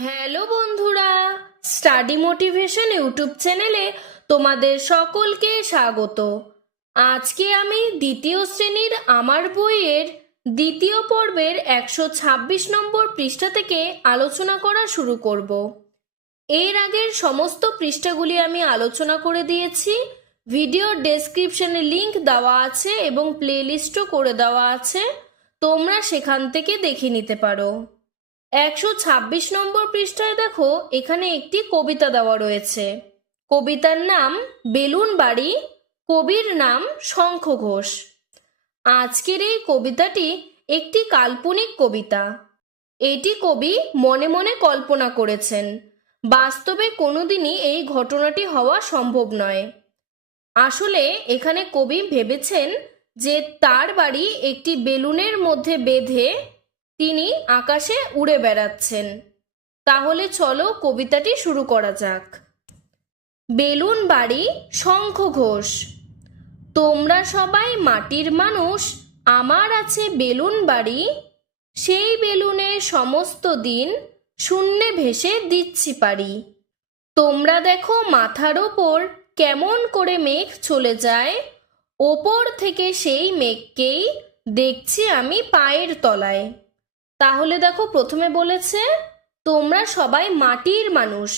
Hello বন্ধুরা study motivation YouTube চ্যানেলে তোমাদের সকলকে স্বাগত। আজকে আমি দ্বিতীয় শ্রেণির আমার বইয়ের দ্বিতীয় পর্বের একশো ছাব্বিশ নম্বর পৃষ্ঠা থেকে আলোচনা করা শুরু করব। এর আগের সমস্ত পৃষ্ঠাগুলি আমি আলোচনা করে দিয়েছি। ভিডিওর ডেসক্রিপশনে লিংক দেওয়া আছে এবং প্লেলিস্টও করে দেওয়া আছে। তোমরা সেখান থেকে দেখে নিতে পারো। একশো ছাব্বিশ নম্বর পৃষ্ঠায় দেখো, এখানে একটি কবিতা দেওয়া রয়েছে। কবিতার নাম বেলুন বাড়ি, কবির নাম শঙ্খ ঘোষ। আজকের এই কবিতাটি একটি কাল্পনিক কবিতা। এটি কবি মনে মনে কল্পনা করেছেন, বাস্তবে কোনোদিনই এই ঘটনাটি হওয়া সম্ভব নয়। আসলে এখানে কবি ভেবেছেন যে তার বাড়ি একটি বেলুনের মধ্যে বেঁধে তিনি আকাশে উড়ে বেড়াচ্ছেন। তাহলে চলো কবিতাটি শুরু করা যাক। বেলুন বাড়ি শঙ্খ ঘোষ। তোমরা সবাই মাটির মানুষ, আমার আছে বেলুন বাড়ি। সেই বেলুনে সমস্ত দিন শূন্যে ভেসে দিচ্ছি পারি তোমরা দেখো মাথার ওপর কেমন করে মেঘ চলে যায়। ওপর থেকে সেই মেঘকেই দেখছি আমি পায়ের তলায়। তাহলে দেখো প্রথমে বলেছে, তোমরা সবাই মাটির মানুষ।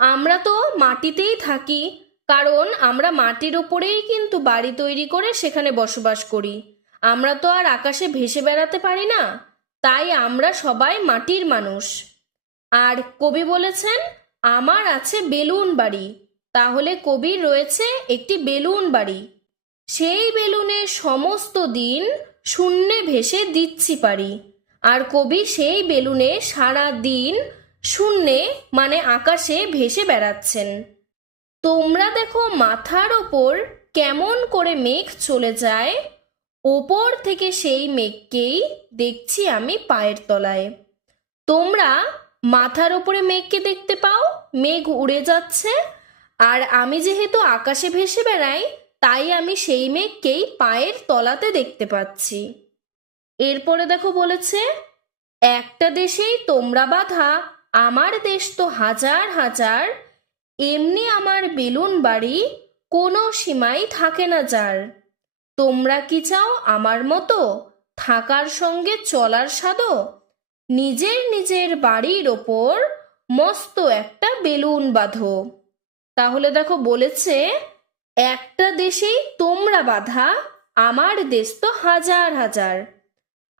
আমরা তো মাটিতেই থাকি, কারণ আমরা মাটির ওপরেই কিন্তু বাড়ি তৈরি করে সেখানে বসবাস করি। আমরা তো আর আকাশে ভেসে বেড়াতে পারি না, তাই আমরা সবাই মাটির মানুষ। আর কবি বলেছেন, আমার আছে বেলুন বাড়ি, তাহলে কবির রয়েছে একটি বেলুন বাড়ি। সেই বেলুনে সমস্ত দিন শূন্যে ভেসে দিচ্ছি পারি। আর কবি সেই বেলুনে সারা দিন শূন্যে মানে আকাশে ভেসে বেড়াচ্ছেন। তোমরা দেখো মাথার ওপর কেমন করে মেঘ চলে যায়। ওপর থেকে সেই মেঘকেই দেখছি আমি পায়ের তলায়। তোমরা মাথার ওপরে মেঘকে দেখতে পাও? মেঘ উড়ে যাচ্ছে। আর আমি যেহেতু আকাশে ভেসে বেড়াই, তাই আমি সেই মেঘকেই পায়ের তলাতে দেখতে পাচ্ছি। এরপরে দেখো বলেছে, একটা দেশেই তোমরা বাঁধা, আমার দেশ তো হাজার হাজার, এমনি আমার বেলুন বাড়ি কোনো সীমাই থাকে না যার। তোমরা কি চাও আমার মতো থাকার সঙ্গে চলার স্বাদও? নিজের নিজের বাড়ির ওপর মস্ত একটা বেলুন বাঁধো। তাহলে দেখো বলেছে, একটা দেশেই তোমরা বাঁধা, আমার দেশ তো হাজার হাজার।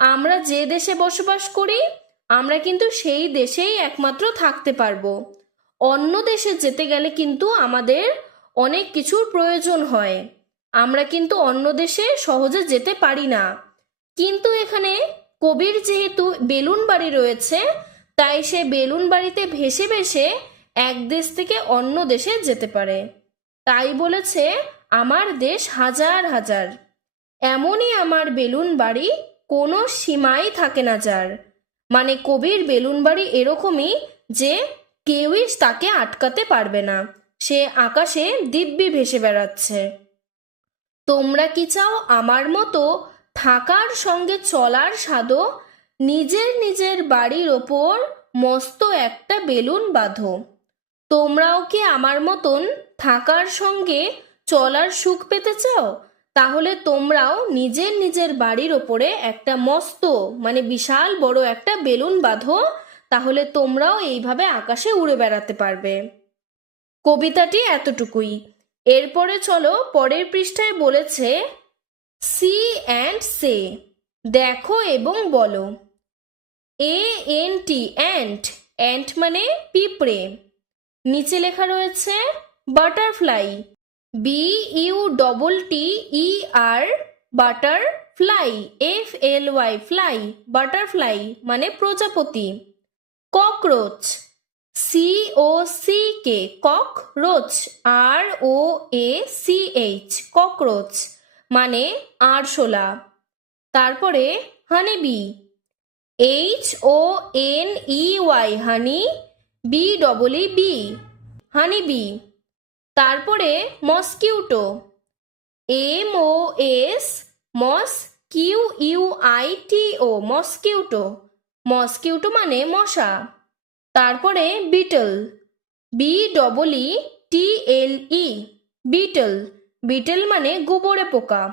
আমরা যে দেশে বসবাস করি, আমরা কিন্তু সেই দেশেই একমাত্র থাকতে পারব। অন্য দেশে যেতে গেলে কিন্তু আমাদের অনেক কিছুর প্রয়োজন হয়। আমরা কিন্তু অন্য দেশে সহজে যেতে পারি না। কিন্তু এখানে কবির যেহেতু বেলুন বাড়ি রয়েছে, তাই সে বেলুন বাড়িতে ভেসে ভেসে এক দেশ থেকে অন্য দেশে যেতে পারে। তাই বলেছে, আমার দেশ হাজার হাজার। এমনই আমার বেলুন বাড়ি কোনো সীমাই থাকে না যার। মানে কবির বেলুন বাড়ি এরকমই যে কেউই তাকে আটকাতে পারবে না। সে আকাশে দিব্যি ভেসে বেড়াচ্ছে। তোমরা কি চাও আমার মতো থাকার সঙ্গে চলার স্বাদও নিজের নিজের বাড়ির ওপর মস্ত একটা বেলুন বাঁধো? তোমরাও কি আমার মতন থাকার সঙ্গে চলার সুখ পেতে চাও? তাহলে তোমরাও নিজের নিজের বাড়ির ওপরে একটা মস্ত মানে বিশাল বড় একটা বেলুন বাঁধো, তাহলে তোমরাও এইভাবে আকাশে উড়ে বেড়াতে পারবে। কবিতাটি এতটুকুই। এরপরে চলো পরের পৃষ্ঠায় বলেছে, সি অ্যান্ড সে, দেখো এবং বলো। A, N, T ant ant মানে পিঁপড়ে। নিচে লেখা রয়েছে, butterfly B U double T E R butter fly F L Y fly butterfly মানে প্রজাপতি। Cockroach C O C K cockroach R O A C H cockroach মানে আরশোলা। তারপরে honeybee H O N E Y honey B double E bee honeybee. তারপরে mosquito. M O S, mos, Q U I T O, mosquito. Mosquito মানে মশা। তারপরে beetle. B double E T L E, beetle. Beetle মানে গোবরে পোকা।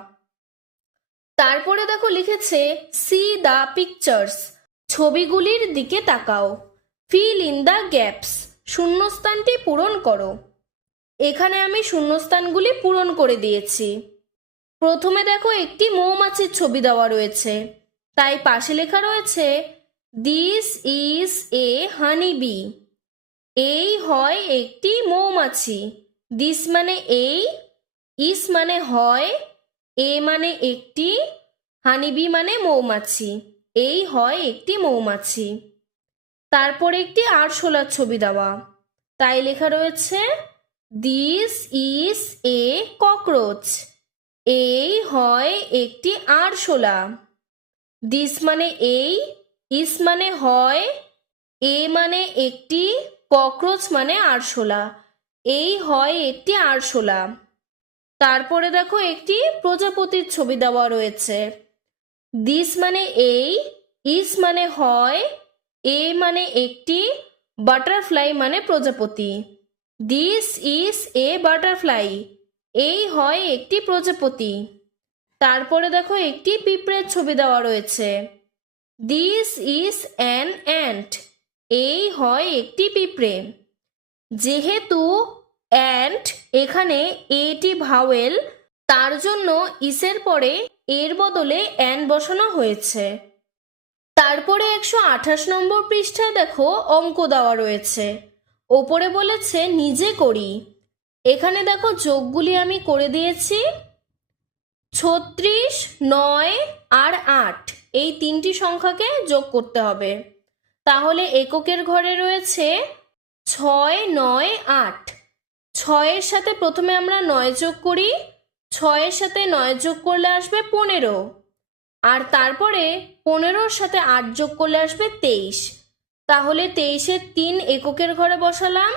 তারপরে দেখো লিখেছে, সি দ্য পিকচার্স ছবিগুলির দিকে তাকাও। ফিল ইন দ্য গ্যাপস শূন্যস্থানটি পূরণ করো। এখানে আমি শূন্যস্থানগুলি পূরণ করে দিয়েছি। প্রথমে দেখো একটি মৌমাছির ছবি দেওয়া রয়েছে। তাই পাশে লেখা রয়েছে this is a honey bee এই হয় একটি মৌমাছি। দিস মানে এই ইস মানে হয় এ মানে একটি হানিবি মানে মৌমাছি। এই হয় একটি মৌমাছি। তারপরে একটি আরশোলার ছবি দেওয়া। তাই লেখা রয়েছে দিস ইজ এ ককরোচ এই হয় একটি আরশোলা। দিস মানে এই ইস মানে হয়, এ মানে একটি ককরোচ মানে আরশোলা। এই হয় একটি আরশোলা। তারপরে দেখো একটি প্রজাপতির ছবি দেওয়া রয়েছে। দিস মানে এই ইস মানে হয়, এ মানে একটি বাটারফ্লাই মানে প্রজাপতি। দিস ইজ এ বাটারফ্লাই এই হয় একটি প্রজাপতি। তারপরে দেখো, একটি পিঁপড়ের ছবি দেওয়া রয়েছে। দিস ইজ অ্যান অ্যান্ট এই হয় একটি পিঁপড়ে। যেহেতু অ্যান্ট এখানে এটি ভাওয়েল, তার জন্য ইসের পরে এর বদলে অ্যান বসানো হয়েছে। তারপরে একশো আঠাশ নম্বর পৃষ্ঠায় দেখো, অঙ্ক দেওয়া রয়েছে। ওপরে বলেছে, নিজে করি। এখানে দেখো যোগগুলি আমি করে দিয়েছি। ছত্রিশ, নয় আর আট। এই তিনটি সংখ্যাকে যোগ করতে হবে। তাহলে এককের ঘরে রয়েছে ছয়, নয়, আট। ছয়ের সাথে প্রথমে আমরা নয় যোগ করি। ছয়ের সাথে নয় যোগ করলে আসবে পনেরো। আর তারপরে পনেরোর সাথে আট যোগ করলে আসবে তেইশ। তাহলে তেইশের তিন এককের ঘরে বসালাম,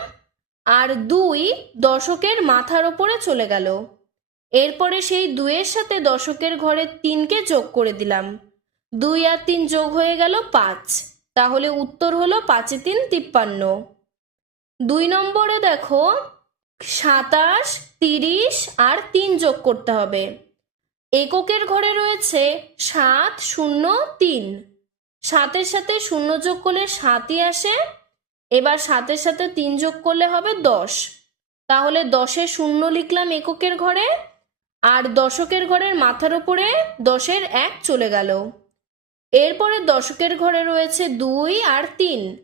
আর দুই দশকের মাথার ওপরে চলে গেল। এরপরে সেই দুইয়ের সাথে দশকের ঘরে তিনকে যোগ করে দিলাম। দুই আর তিন যোগ হয়ে গেল পাঁচ। তাহলে উত্তর হলো পাঁচে তিন তিপ্পান্ন। দুই নম্বরে দেখো, সাতাশ, তিরিশ আর তিন যোগ করতে হবে। এককের ঘরে রয়েছে সাত, শূন্য, তিন। সাতের সাথে শূন্য যোগ করলে সাতই আসে, এবার সাতের সাথে তিন যোগ করলে হবে দশ। তাহলে দশে শূন্য লিখলাম এককের ঘরে, আর দশকের ঘরের মাথার উপরে দশের এক চলে গেল। এরপরে দশকের ঘরে রয়েছে দুই আর তিন।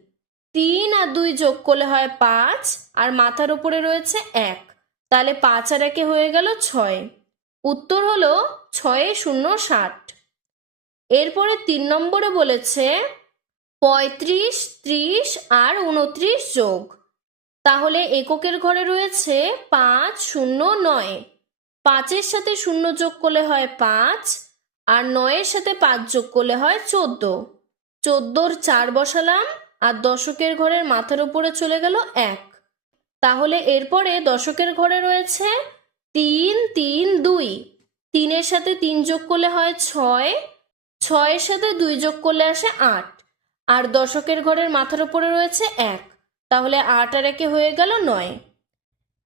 তিন আর দুই যোগ করলে হয় পাঁচ, আর মাথার উপরে রয়েছে এক। তাহলে পাঁচ আর একে হয়ে গেল ছয়। উত্তর হলো ছয়ে শূন্য ষাট। এরপরে তিন নম্বরে বলেছে পঁয়ত্রিশ, ত্রিশ আর উনত্রিশ যোগ। তাহলে এককের ঘরে রয়েছে পাঁচ শূন্য নয়। পাঁচের সাথে শূন্য যোগ করলে হয় পাঁচ আর নয়ের সাথে পাঁচ যোগ করলে হয় চোদ্দ। চোদ্দোর চার বসালাম আর দশকের ঘরের মাথার উপরে চলে গেল এক। তাহলে এরপরে দশকের ঘরে রয়েছে তিন তিন, দুই। তিনের সাথে তিন যোগ করলে হয় ছয় ছয়ের সাথে দুই যোগ করলে আসে আট। আর দশকের ঘরের মাথার উপরে রয়েছে এক। তাহলে আট আর একে হয়ে গেল নয়।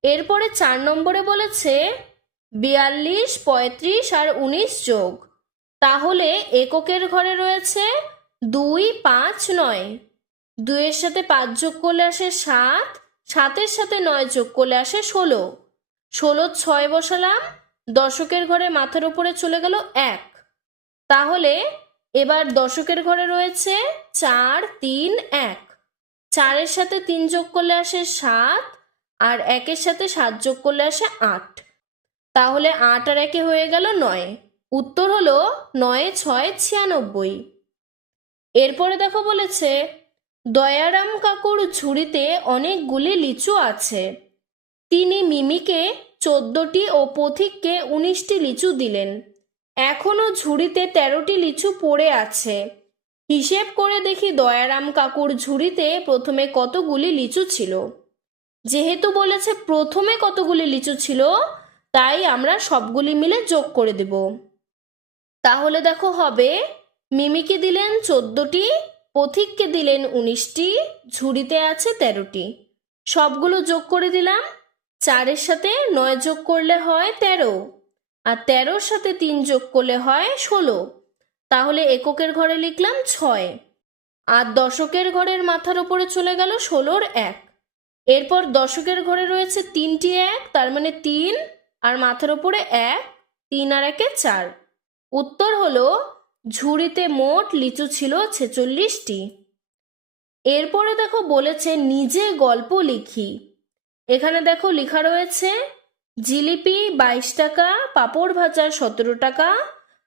এরপরে চার নম্বরে বলেছে বিয়াল্লিশ, পঁয়ত্রিশ আর উনিশ যোগ। তাহলে এককের ঘরে রয়েছে দুই, পাঁচ, নয়। দুইয়ের সাথে পাঁচ যোগ করলে আসে সাত, সাতের সাথে নয় যোগ করলে আসে ষোলো। ষোলো ছয় বসালাম, দশকের ঘরে মাথার উপরে চলে গেল এক। তাহলে এবার দশকের ঘরে রয়েছে চার, তিন, এক। চারের সাথে তিন যোগ করলে আসে সাত আর একের সাথে সাত যোগ করলে আসে আট। তাহলে আট আর একে হয়ে গেল নয়। উত্তর হলো নয়, ছয়, ছিয়ানব্বই। এরপরে দেখো বলেছে, দয়ারাম কাকুর ঝুড়িতে অনেকগুলি লিচু আছে। তিনি মিমিকে চোদ্দটি ও পথিককে উনিশটি লিচু দিলেন। এখনও ঝুড়িতে তেরোটি লিচু পড়ে আছে। হিসেব করে দেখি দয়ারাম কাকুর ঝুড়িতে প্রথমে কতগুলি লিচু ছিল। যেহেতু বলেছে প্রথমে কতগুলি লিচু ছিল, তাই আমরা সবগুলি মিলে যোগ করে দেব। তাহলে দেখো হবে, মিমিকে দিলেন চোদ্দটি, পথিককে দিলেন উনিশটি, ঝুড়িতে আছে তেরোটি। সবগুলো যোগ করে দিলাম, চারের সাথে নয় যোগ করলে হয় তেরো। আর তেরোর সাথে তিন যোগ করলে হয় ষোলো। তাহলে এককের ঘরে লিখলাম ছয়। আর দশকের ঘরের মাথার ওপরে চলে গেল ষোলোর এক। এরপর দশকের ঘরে রয়েছে তিনটি এক, তার মানে তিন, আর মাথার ওপরে এক, তিন আর একে চার। উত্তর হলো, ঝুড়িতে মোট লিচু ছিল ছেচল্লিশটি। এরপরে দেখো বলেছে, নিজে গল্প লিখি। এখানে দেখো লেখা রয়েছে জিলিপি বাইশ টাকা, পাঁপড় ভাজা সতেরো টাকা,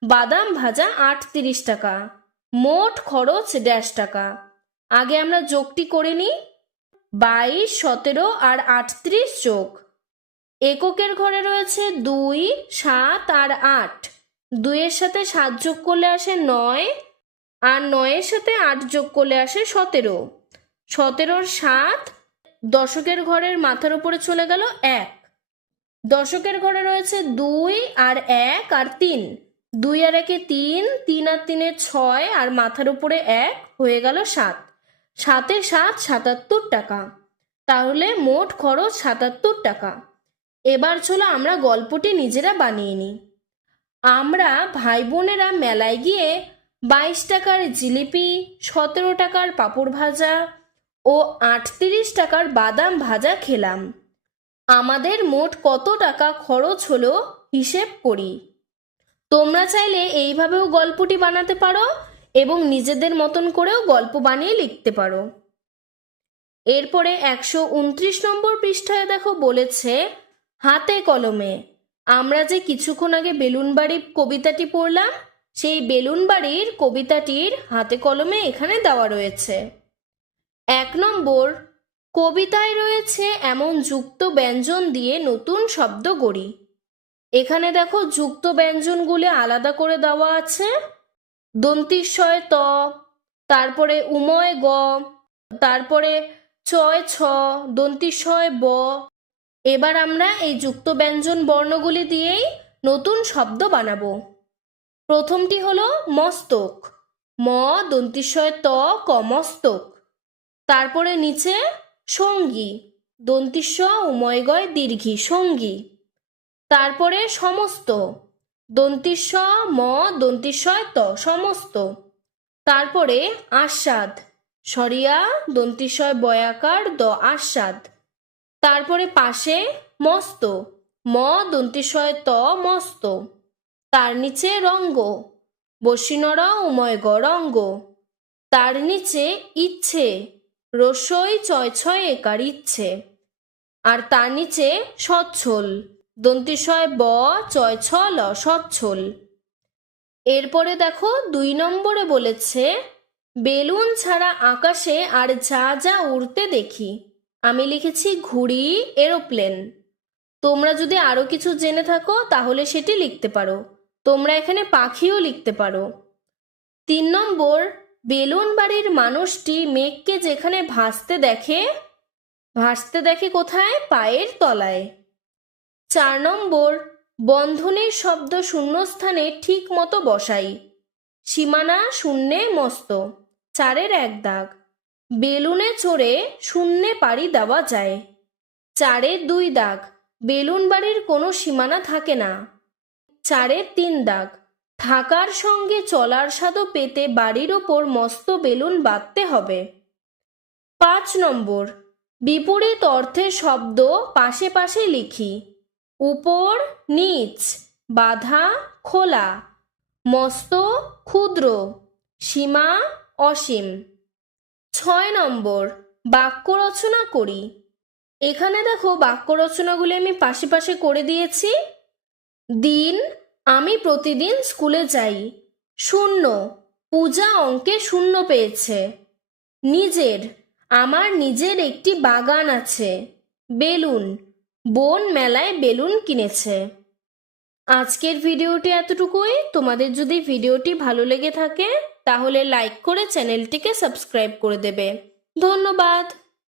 বাদাম ভাজা আটত্রিশ টাকা, মোট খরচ ড্যাশ টাকা। আগে আমরা যোগটি করে নিই। বাইশ, সতেরো আর আটত্রিশ যোগ। এককের ঘরে রয়েছে দুই, সাত আর আট। দুইয়ের সাথে সাত যোগ করলে আসে নয় আর নয়ের সাথে আট যোগ করলে আসে সতেরো। সতেরোর সাত দশকের ঘরের মাথার উপরে চলে গেল এক। দশকের ঘরে রয়েছে দুই আর এক আর তিন। দুই আর একে তিন তিন আর তিনে ছয়, আর মাথার উপরে এক হয়ে গেল সাত। সাতে সাত, সাতাত্তর টাকা। তাহলে মোট খরচ সাতাত্তর টাকা। এবার চলো আমরা গল্পটি নিজেরা বানিয়ে নিই। আমরা ভাই বোনেরা মেলায় গিয়ে বাইশ টাকার জিলিপি, সতেরো টাকার পাঁপড় ভাজা ও আটত্রিশ টাকার বাদাম ভাজা খেলাম। আমাদের মোট কত টাকা খরচ হলো হিসেব করি। তোমরা চাইলে এইভাবেও গল্পটি বানাতে পারো এবং নিজেদের মতন করেও গল্প বানিয়ে লিখতে পারো। এরপরে একশো উনত্রিশ নম্বর পৃষ্ঠায় দেখো বলেছে, হাতে কলমে, আমরা যে কিছুক্ষণ আগে বেলুনবাড়ি কবিতাটি পড়লাম, সেই বেলুনবাড়ির কবিতাটির হাতে কলমে এখানে দেওয়া রয়েছে। এক নম্বর কবিতায় রয়েছে এমন যুক্ত ব্যঞ্জন দিয়ে নতুন শব্দ গড়ি। এখানে দেখো যুক্ত ব্যঞ্জনগুলি আলাদা করে দেওয়া আছে। দন্তিস্বয় ত, তারপরে উময় গ, তারপরে চয় ছ, দন্তিস্বয় ব। এবার আমরা এই যুক্ত ব্যঞ্জন বর্ণগুলি দিয়েই নতুন শব্দ বানাবো। প্রথমটি হলো মস্তক। ম, দন্তিস্বয় ত কমস্তক তারপরে নিচে সঙ্গী দন্তিস্ব উময়গয় দীর্ঘী সঙ্গী। তারপরে সমস্ত দন্তিস্ব ম দন্তিস্বয় ত, সমস্ত। তারপরে আস্বাদ সরিয়া দন্তিস্বয় বয়াকার দ আস্বাদ তারপরে পাশে মস্ত, ম দন্তিস্বয় ত, মস্ত। তার নিচে রঙ্গ, বসিনরা উময়গ রঙ্গ। তার নিচে ইচ্ছে রসই ছয় ছয় একার ইচ্ছে। আর তার নিচে সচ্ছল। দন্তিশয় ব চয় ছ ল সচ্ছল। এরপরে দেখো দুই নম্বরে বলেছে, বেলুন ছাড়া আকাশে আর যা যা উড়তে দেখি। আমি লিখেছি ঘুড়ি, এরোপ্লেন। তোমরা যদি আরও কিছু জেনে থাকো, তাহলে সেটি লিখতে পারো। তোমরা এখানে পাখিও লিখতে পারো। তিন নম্বর বেলুন বাড়ির মানুষটি মেঘকে যেখানে ভাসতে দেখে ভাসতে দেখে কোথায়? পায়ের তলায়। চার নম্বর, বন্ধনের শব্দ শূন্যস্থানে ঠিক মতো বসাই। সীমানা শূন্যে মস্ত, চারের এক দাগ। বেলুনে চড়ে শূন্যে পাড়ি দেওয়া যায়। চারের দুই দাগ, বেলুন বাড়ির কোনো সীমানা থাকে না। চারের তিন দাগ থাকার সঙ্গে চলার স্বাদও পেতে বাড়ির ওপর মস্ত বেলুন বাঁধতে হবে। পাঁচ নম্বর, বিপরীত অর্থের শব্দ পাশে পাশে লিখি। উপর, নিচ, বাধা, খোলা, মস্ত, ক্ষুদ্র, সীমা, অসীম। ছয় নম্বর, বাক্য রচনা করি। এখানে দেখো বাক্য রচনাগুলি আমি পাশে পাশে করে দিয়েছি। দিন আমি প্রতিদিন স্কুলে যাই। শূন্য। পূজা অঙ্কে শূন্য পেয়েছে। নিজের। আমার নিজের একটি বাগান আছে। বেলুন। বোন মেলায় বেলুন কিনেছে। আজকের ভিডিওটি এতটুকুই। তোমাদের যদি ভিডিওটি ভালো লেগে থাকে, তাহলে লাইক করে চ্যানেলটিকে সাবস্ক্রাইব করে দেবে। ধন্যবাদ।